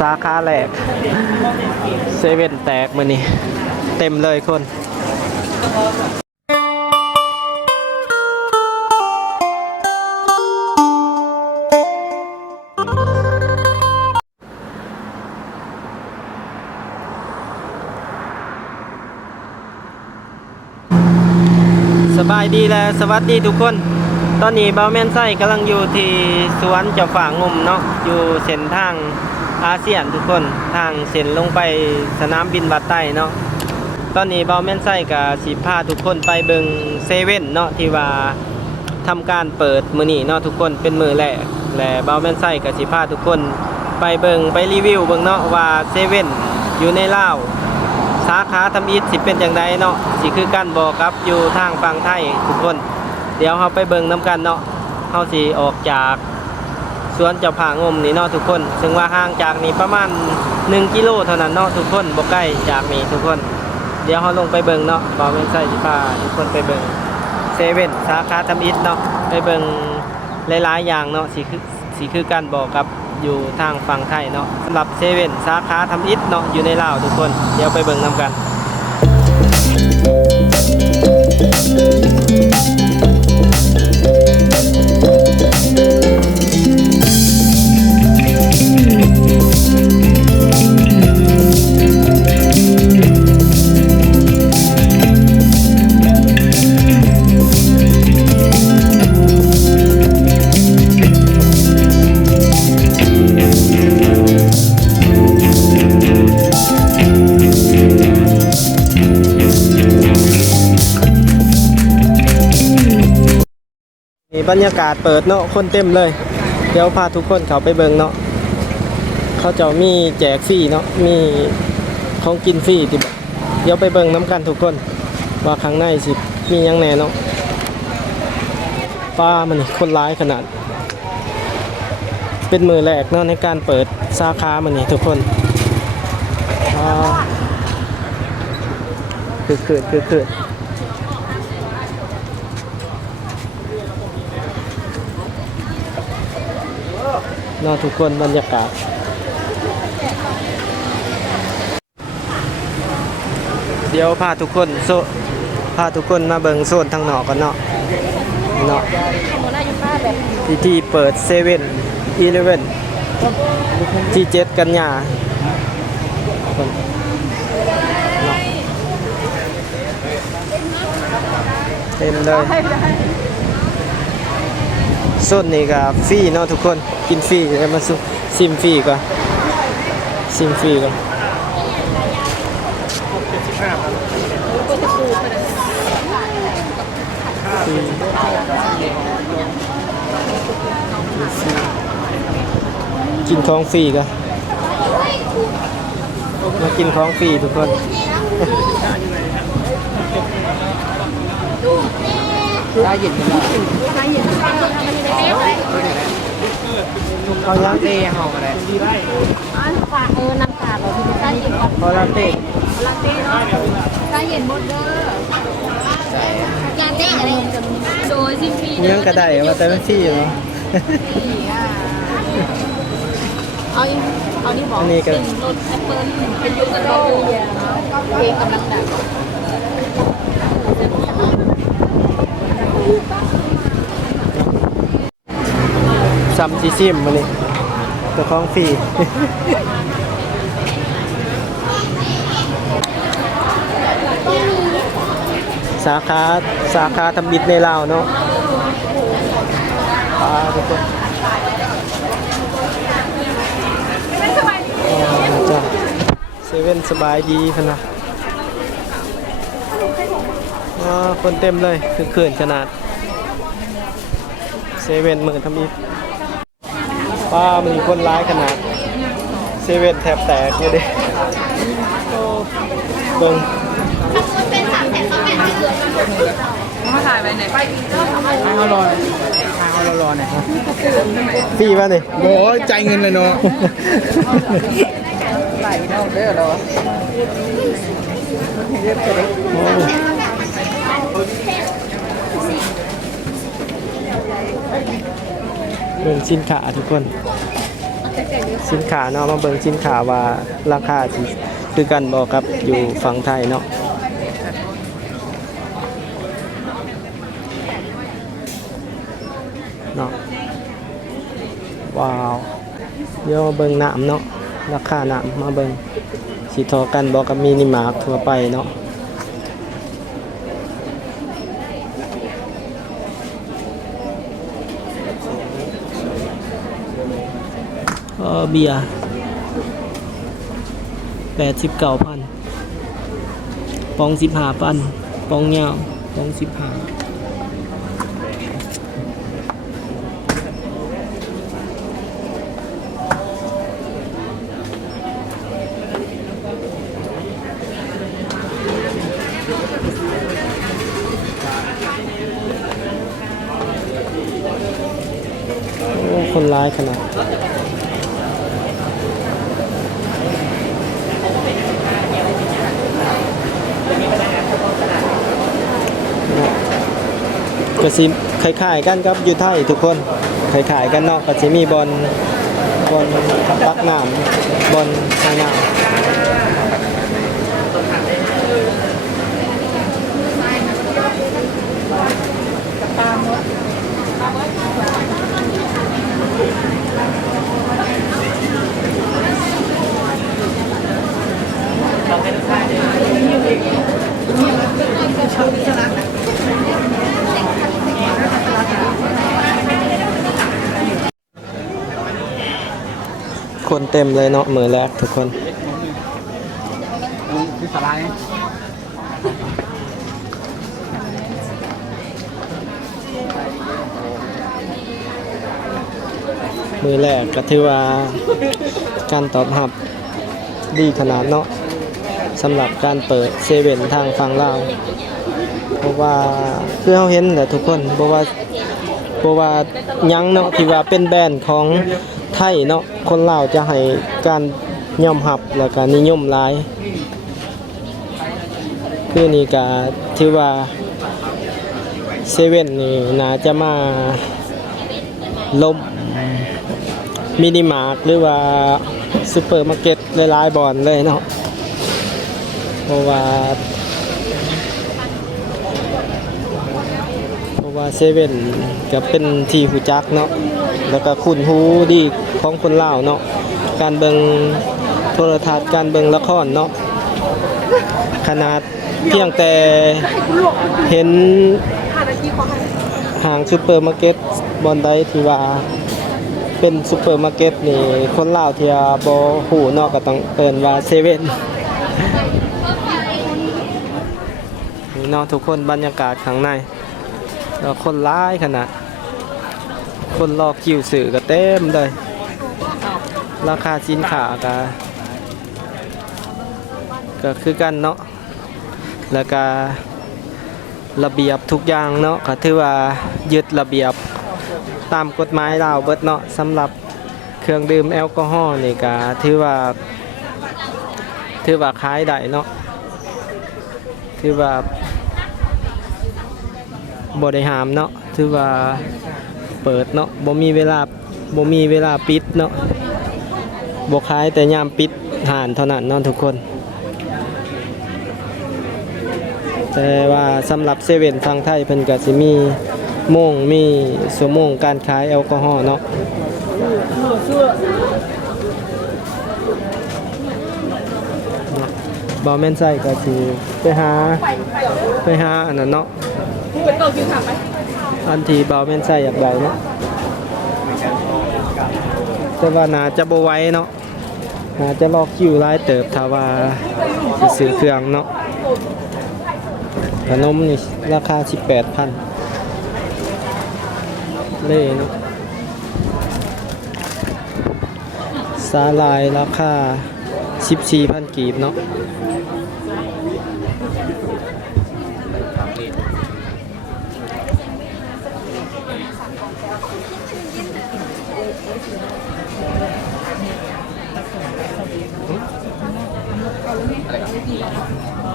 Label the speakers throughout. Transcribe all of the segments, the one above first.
Speaker 1: สาขาแหลกเซเว่นแตกมือนี่เต็มเลยคนสบายดีและสวัสดีทุกคน ตอนนี้เบาแมนไส้กำลังอยู่ที่สวนเจ้าฝางงมเนาะอยู่เส้นทาง อาเซียนทุกคนทางเส้นลงไปสนามบินบัดใต้เนาะตอนนี้เบาแมนไส้กับสิพาทุกคนไปเบิงเซเว่นเนาะที่ว่าทำการเปิดมือนี้เนาะทุกคนเป็นมือแรกและเบาแมนไส้กับสิพาทุกคนไปเบิงไปรีวิวเบิงเนาะว่าเซเว่นอยู่ในลาวสาขาทำอิฐสิเป็นอย่างไรเนาะสิคือกันบอกครับอยู่ทางฝั่งไทยทุกคน เดี๋ยวเราไปเบิงน้กันเนาะเขาสิออกจาก สวนเจ้าผางมนี่เนาะทุกคน ซึ่งว่าห่างจากนี่ประมาณ 1 กิโลเท่านั้นเนาะทุกคนบ่ใกล้จากนี่ทุกคน เดี๋ยวเราลงไปเบิ่งเนาะบ่าวแม่นใส่สิพาทุกคนไปเบิ่งเซเว่นสาขาทำอิฐเนาะไปเบิ่งหลายๆอย่างเนาะสิคือสิคือกันบอกกับอยู่ทางฝั่งไทยเนาะสำหรับเซเว่นสาขาทำอิฐเนาะอยู่ในลาวทุกคน เดี๋ยวไปเบิ่งนํกัน บรรยากาศเปิดเนาะคนเต็มเลย เดี๋ยวพาทุกคนเขาไปเบิงเนาะเขาจะมีแจกฟรีเนาะมีของกินฟรีที่เดี๋ยวไปเบิงน้ำกันทุกคน ว่าข้างในสิมียังแน่เนาะป้ามันคนร้ายขนาด เป็นมือแรกเนาะในการเปิดสาขามันนี่ทุกคนคือคือคือคือ นาทุกคนบรรยากาศเดี๋ยวพาทุกคนโซพาทุกคนมาเบิงโซนทางหนอกกันเนาะเนาะที่ที่เปิดเซเว่นอีเลเว่นที่เจ็ดกันยาคนเนาเต็มเลย ส้นนี่ก็ฟรีเนาะทุกคนกินฟรีแล้วมาซุซิมฟรีก่อนซิมฟรีก่อนกินของฟรีก่อนมากินของฟรีทุกคน
Speaker 2: ได้เย็นกันแล้ว
Speaker 1: เอายัง
Speaker 2: เต้เฮาอะไร
Speaker 3: ฝากเออน้ำตาเราที่ได้ยินก่อน
Speaker 1: พอลาเต้
Speaker 3: ลาเต้เนาะได้ยินหมดเด้อยาเต้อะไรโดยสิ้นปี
Speaker 1: ยังกระได้ว่าแต่ไม่ฟรีเนาะ
Speaker 3: เอาอีเอานี่บอกเป็นรถแอปเปิ้ลเป็นยูกันโตเพลงกำลังดัง
Speaker 1: ซัมซีซิมมาเลยตัวของฟรีสาขาสาขาทำบิดในลาวเนาะอ่าทุกคนอ๋อจ้ะเซเว่นสบายดีขนาดอ๋อ คนเต็มเลยคือเขื่อนขนาดเซเว่นมือทำอีกป้ามันมีคนร้ายขนาดเซเว่นแทบแตกเลยเด้โอ้เบิ่ง
Speaker 2: มาถ่ายไปไหนไปให้เขารอให้เขารอหน่อยครับ
Speaker 1: ฟรีป่ะนี่
Speaker 4: โอ้ยใจายเงินเลยเนาะ
Speaker 2: ไหลเนาะเด้อรอ
Speaker 1: โอ้ เบิ่งสินค้าทุกคนสินค้าเนาะมาเบิ่งสินค้าว่าราคาสิคือกันบ่ครับอยู่ฝั่งไทยเนาะเนาะว้าวเดี๋ยวเบิ่งน้ำเนาะราคาน้ำมาเบิ่งสิทอกันบ่กับมินิมาร์ททั่วไปเนาะ เออเบียร์แปดสิบเก้าพันปองสิบห้าพันปองเงาปองสิบห้าคนร้ายขนาด ก็สิคล้ายๆกันครับอยู่ไทยทุกคนคล้ายๆกันเนาะก็สิมีบอลบอลปักน้ำบอลในน้ำค นเต็มเลยเนาะมือแรกทุกคน
Speaker 2: คือสาลาย
Speaker 1: มือแรกก็ถือว่าการตอบรับดีขนาดเนาะสำหรับการเปิดเซเว่นทางฝั่งลาวเพราะว่าคือเราเห็นแหละทุกคนเพราะว่าเพราะว่าหยังเนาะที่ว่าเป็นแบรนด์ของ ไทยเนาะคนลาวจะให้การยอมรับแล้วก็นิยมหลายคือนี่ก็ถือว่าเซเว่นนี่น่าจะมาล้มมินิมาร์ทหรือว่าซูเปอร์มาร์เก็ตหลายๆบอนเลยเนาะเพราะว่าเพราะว่าเซเว่นก็เป็นที่หูจักเนาะ แล้วก็คุณหูดีของคนลาวเนาะการเบิงโทรทัศน์การเบิงละครเนาะขนาดเพียงแต่เห็นห้างซูเปอร์มาร์เก็ตบอนใดที่ว่าเป็นซูเปอร์มาร์เก็ตนี่คนลาวที่บ่ฮู้เนาะก็ต้องเอินว่าเซเว่นนี่เนาะทุกคนบรรยากาศข้างในคนร้ายขนาด คนรอคิวสื่อก็เต็มเลย ราคาสินค้าก็ก็คือกันเนาะแล้วก็ระเบียบทุกอย่างเนาะก็ถือว่ายึดระเบียบตามกฎหมายลาเบิดเนาะสำหรับเครื่องดื่มแอลกอฮอล์นี่ก็ถือว่าถือว่าขายได้เนาะถือว่าบ่ได้หามเนาะถือว่า เปิดเนาะบ่มีเวลาบ่มีเวลาปิดเนาะบ่ขายแต่ยามปิดหานเท่านั้นเนาะทุกคน แต่ว่าสำหรับเซเว่นทางไทยเพิ่นก็สิมีโมงมีชั่วโมงการขายแอลกอฮอล์เนาะบ่แม่นใส่ก็สิไปหาไปหาอันนั้นเนาะ อันที่บ่แม่นใส่อยากได้เนาะแต่ว่านาจะบ่ไหวเนาะนาจะรอกคิวหลายเติบถาว่าสิซื้อเครื่องเนาะขนมนี่ราคา 18,000เล่เนาะสาลายราคา 14,000 กีบเนาะ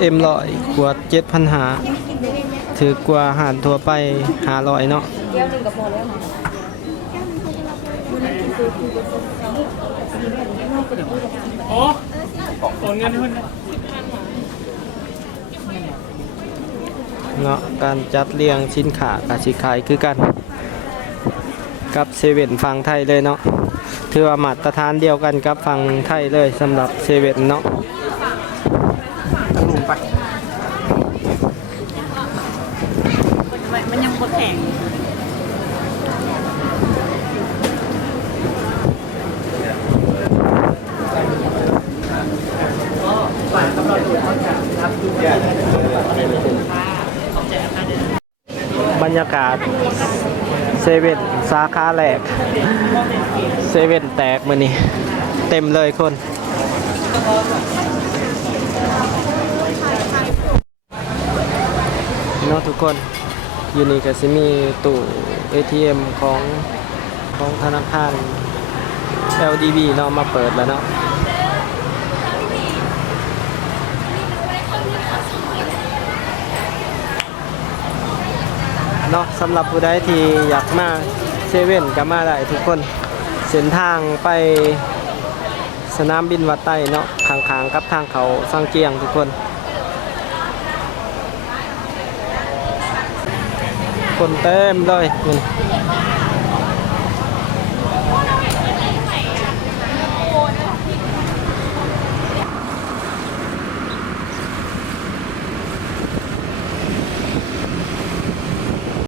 Speaker 1: เอ็มร้อยขวด7,000หาถือกว่าหารทั่วไปหาร้อยเนาะ
Speaker 2: โอ้โอนเงินให้เพิ่น
Speaker 1: เนาะการจัดเรียงสินค้ากับสิขายคือกัน กับเซเว่นฝั่งไทยเลยเนาะถือว่ามาตรฐานเดียวกันกับฝั่งไทยเลยสำหรับเซเว่นเนาะ
Speaker 2: หลุมไป
Speaker 3: มันยังบ่แข็ง
Speaker 1: บรรยากาศเซเว่นสาขาแหลกเซเว่นแตกมือนี่เต็มเลยคน เนาะทุกคนยูนี่ก็สิมีตู้ ATM ของของธนาคาร LDB เนาะมาเปิดแล้วเนาะ เนาะสำหรับผู้ใดที่อยากมาเซเว่นก็มาได้ทุกคน เส้นทางไปสนามบินวัดไต้เนาะข้างๆกับทางเขาสังเกียงทุกคน คนเต็มเลยนี่